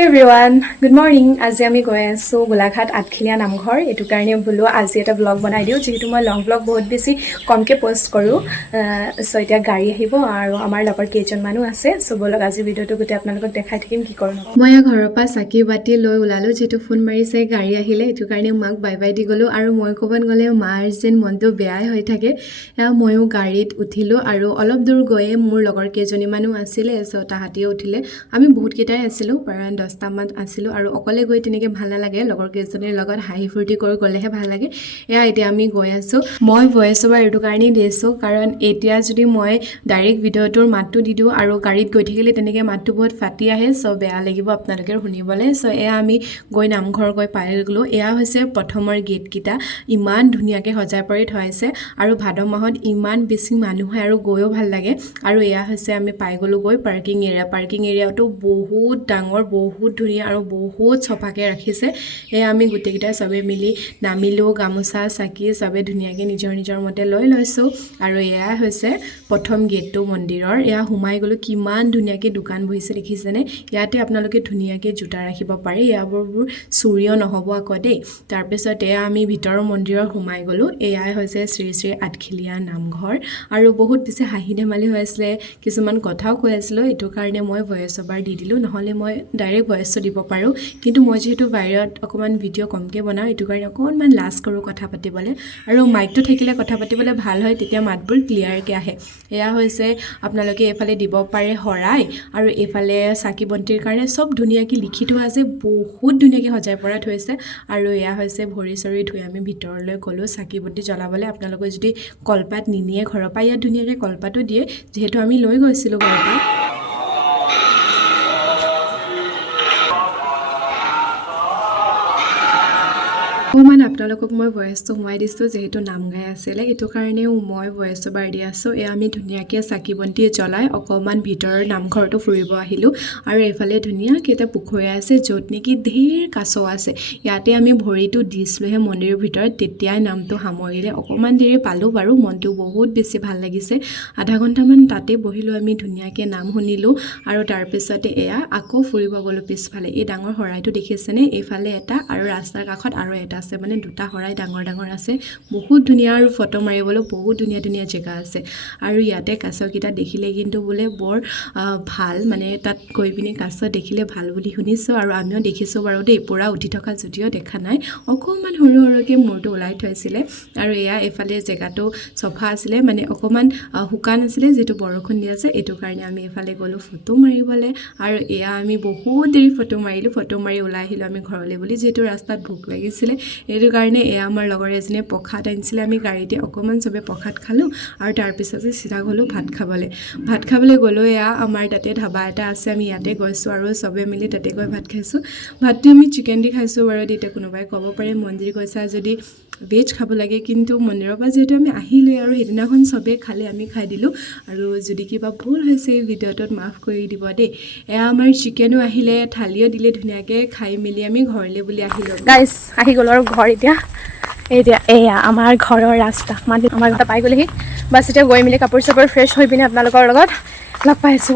Hey everyone, good morning. আজি আমি গৈ আছো গোলাঘাট আঠখিলীয়া নামঘৰ এটো কাৰণে বলো আজি এটা ব্লগ বনাই দিও যেহেতু মই লং ব্লগ বহুত বেছি কমকে পোষ্ট কৰো সো এটা গাড়ী আহিব আৰু আমাৰ লগৰ কেজন মানুহ আছে সো বলক আজি ভিডিওটো গতে আপোনালোকক দেখাই থাকিম কি কৰো মই ঘৰৰ পৰা সাকি বাটি লৈ উলালো যেটো ফোন মাৰিছে গাড়ী আহিলে এটো কাৰণে মাক বাই বাই দি গলো আৰু মই কবন গলে মাৰ যেন মনটো বেয়াই হৈ থাকে ময়ো গাড়ীত উঠিলো আৰু অলপ দূৰ গৈয়ে মোৰ লগৰ কেজনী মানুহ আছিল সো তাহাতিও উঠিলে আমি বহুত কেইটাই আছিল প্ৰায় 10টা মান আছিল আৰু অকলে গৈ তেনেকে ভাল নালাগে লগৰ কেজনীৰ লগত হাঁহি ফুৰ্তি কৰি গলেহে ভাল লাগে এয়া এতিয়া আমি গৈ আছো মই ভয়েস ওভাৰ এটো কাৰণে দিছো কাৰণ এতিয়া যদি মই ডাইৰেক্ট ভিডিওটোৰ মাতটো দি দিও আৰু গাড়ীত গৈ থাকিলে তেনেকে মাতটো বহুত ফাটি আহে সো বেয়া লাগিব আপোনালোকে শুনিবলে সো এয়া আমি গৈ নামঘৰ গৈ পাই গলো এয়া হৈছে প্ৰথমৰ গেট কিটা ইমান ধুনিয়াকে সজাই পৰি থৈছে আৰু ভাদ মাহত ইমান বেছি মানুহ হয় আৰু গৈও ভাল লাগে আৰু এয়া হৈছে আমি পাই গলো গৈ পাৰ্কিং এৰিয়াটো বহুত ডাঙৰ বহুত ধুনিয়া আৰু বহুত ছফাকে ৰাখিছে এ আমি গুটেকিটা সবে মিলি নামিলো গামোচা সাকি সবে ধুনিয়াকে নিজৰ নিজৰ মতে লৈ লৈছো আৰু এয়া হৈছে প্ৰথম গেটটো মন্দিৰৰ এয়া হুমাই গলো কিমান ধুনিয়াকে দোকান বহিছে দেখিছেনে ইয়াতে আপোনালোকে ধুনিয়াকে জুতা ৰাখিব পাৰে ইয়াবোৰ চুৰিও নহব আকদে তাৰ পিছত এয়া আমি ভিতৰৰ মন্দিৰৰ হুমাই গলো এয়া হৈছে শ্ৰী শ্ৰী আঠখিলীয়া নামঘৰ আৰু বহুত বেছি হাঁহি ধেমালি হৈ আছিল কিছুমান কথাও কৈ আছিল এটো কাৰণে মই ভয়েস ওভাৰ দি দিলো নহলে মই ডাইৰেক্ট ভয়েস দিব পাৰো কিন্তু মই যেহেতু বাইৰত অকমান ভিডিও কমকে বনাও এটো কাৰণে অকনমান লাজ কৰো কথা পাতিবলে আৰু মাইকটো থাকিলে কথা পাতিবলে ভাল হয় তেতিয়া মাতবোৰ ক্লিয়াৰ কে আহে এয়া হৈছে আপোনালোকে এফালে দিব পাৰে হৰাই আৰু এফালে সাকি বন্তিৰ কাৰণে সব ধুনিয়াকে লিখি থোৱা আছে বহুত ধুনিয়াকে সজাই পৰা থৈছে আৰু এয়া হৈছে ভৰি সৰি ধুই আমি ভিতৰলৈ গলো সাকি বন্তি জ্বলাবলে আপোনালোকে যদি কলপাত নিনিয়ে ঘৰৰ পৰা ইয়া ধুনিয়াকে কলপাতো দিয়ে যেহেতু আমি লৈ গৈছিলো ঘৰৰ পৰা ওমান আপোনালোকক মই ভয়েসটো হুমাই দিছো যেহেতু নাম গাই আছিল এটো কাৰণেও মই ভয়েস ওভাৰ দি আছো এ আমি ধুনিয়াকে সাকি বন্তি জ্বলাই অকমান ভিতৰৰ নামঘৰটো ফুৰিব আহিলো আৰু এফালে ধুনিয়াকে এটা পুখুৰী আছে যত নেকি ঢেৰ কাছ আছে ইয়াতে আমি ভৰিটো দিছলহে মন্দিৰৰ ভিতৰত তেতিয়াই নামটো সামৰিলে অকমান দেৰি পালো বাৰু মনটো বহুত বেছি ভাল লাগিছে আধা ঘণ্টা মান তাতে বহিলো আমি ধুনিয়াকে নাম শুনিলো আৰু তাৰ পিছতে এয়া আকৌ ফুৰিব গলো পিছফালে এই ডাঙৰ হৰাইটো দেখিছেনে এইফালে এটা আৰু ৰাস্তাৰ কাষত আৰু এটা আছে মানে দুটা হৰাই ডাঙৰ ডাঙৰ আছে বহুত ধুনিয়া আৰু ফটো মাৰিবলৈ বহুত ধুনিয়া ধুনিয়া জেগা আছে আৰু ইয়াতে কাছকিটা দেখিলে কিন্তু বলে বৰ ভাল মানে তাত গৈ পিনি কাছ দেখিলে ভাল বুলি শুনিছো আৰু আমিও দেখিছো বাৰু দেই পুৰা উঠি থকা যদিও দেখা নাই অকমান সৰু সৰুকে মূৰটো ওলাই থৈছিলে আৰু এয়া এফালে জেগাটো সফা আছিল মানে অকমান হুকান আছিল যেটো বৰষুণ দি আছে এটো কাৰণে আমি এফালে গলো ফটো মাৰিবলে আৰু এয়া আমি বহুত দেৰি ফটো মাৰি ওলাই আহিলো আমি ঘৰলৈ বুলি যেটো ৰাস্তাত ভোক লাগিছিল এটো কাৰণে এয়া আমাৰ লগৰ এজনে পখাত আনিছিল আমি গাড়ীতে অকমান সবে পখাত খালো আৰু তাৰ পিছতে সিধা গলো ভাত খাবলে গলো এয়া আমাৰ তাতে ধাবা এটা আছে আমি ইয়াতে গৈছো আৰু সবে মিলি তাতে গৈ ভাত খাইছো ভাতটো আমি চিকেন দি খাইছো বাৰু দিতে কোনোবাই ক'ব পাৰে মন্দিৰ গৈছা যদি ভেজ খাব লাগে কিন্তু মন্দিৰৰ পৰা যেটো আমি আহিলো আৰু হেদিনাখন সবে খালে আমি খাই দিলো আৰু যদি কিবা ভুল হৈছে ভিডিওটোত মাফ কৰি দিব দে এয়া আমাৰ চিকেনো আহিলে থালিও দিলে ধুনিয়াকে খাই মিলি আমি ঘৰলে বুলি আহিলো গাইস আহি গলো আৰু ঘৰ এতিয়া এয়া আমাৰ ঘৰৰ ৰাস্তা মানে আমাৰ ঘৰ পাই গলেহি বাস এতিয়া গৈ মিলি কাপোৰ চাপোৰ ফ্ৰেছ হৈ পিনে আপোনালোকৰ লগত লগ পাইছো